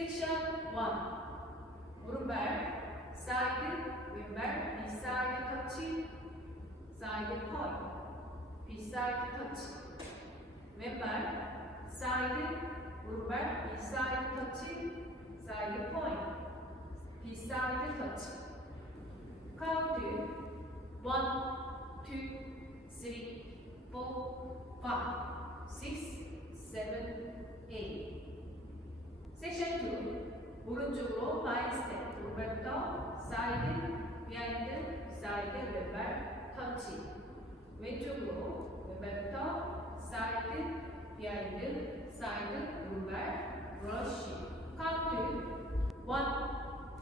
섹션 1. 오른발 사이드, 왼발 비사이드 터치, 사이드 포인트, 비사이드 터치. 왼발 사이드, 오른발 비사이드 터치, 사이드 포인트, 비사이드 터치. 카운트 1, 2, 3, 4, 5, 6, 7, 8. 섹션 2. 오른쪽으로 바이 스텝. 오른발부터 사이드, 비하인드, 사이드, 왼발 터치. 왼쪽으로 왼발부터 사이드, 비하인드, 사이드, 오른발 브러쉬. 카운트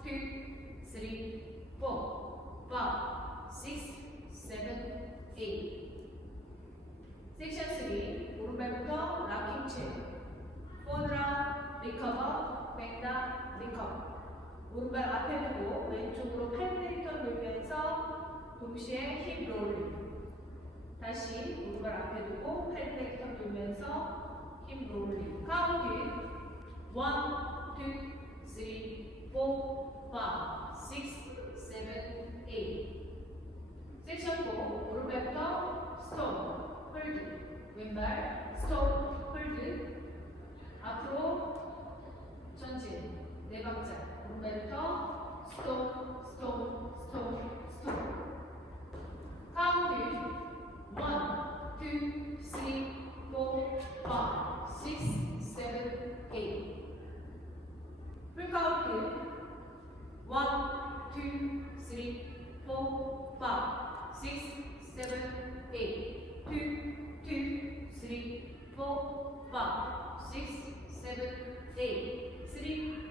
1, 2, 3, 4, 5, 6, 7, 8. 섹션 3. 오른발부터 락킹 체어. 포드라, 리커버, 백다, 리커버. 오른발 앞에 두고 왼쪽으로 팔레이턴 돌면서 동시에 힙 롤링. 다시 오른발 앞에 두고 팔레이턴 돌면서 힙 롤링. 카운트 1, 2, 3, 4, 5, 6, 7, 8. 섹션 4. 오른발부터 스톤, 홀드. 왼발 스톤, 홀드. 앞으로 전진. 네 박자. 오른발부터 스톤, 스톤, 스톤, 스톤. 카운트 1, 2, 3, 4, 5, 6, 7, 8. 풀 카운트 1, 2, 3, 4, 5, 6, 7, 8. 2, 3, 4, 5, 6, 7, 8. 3,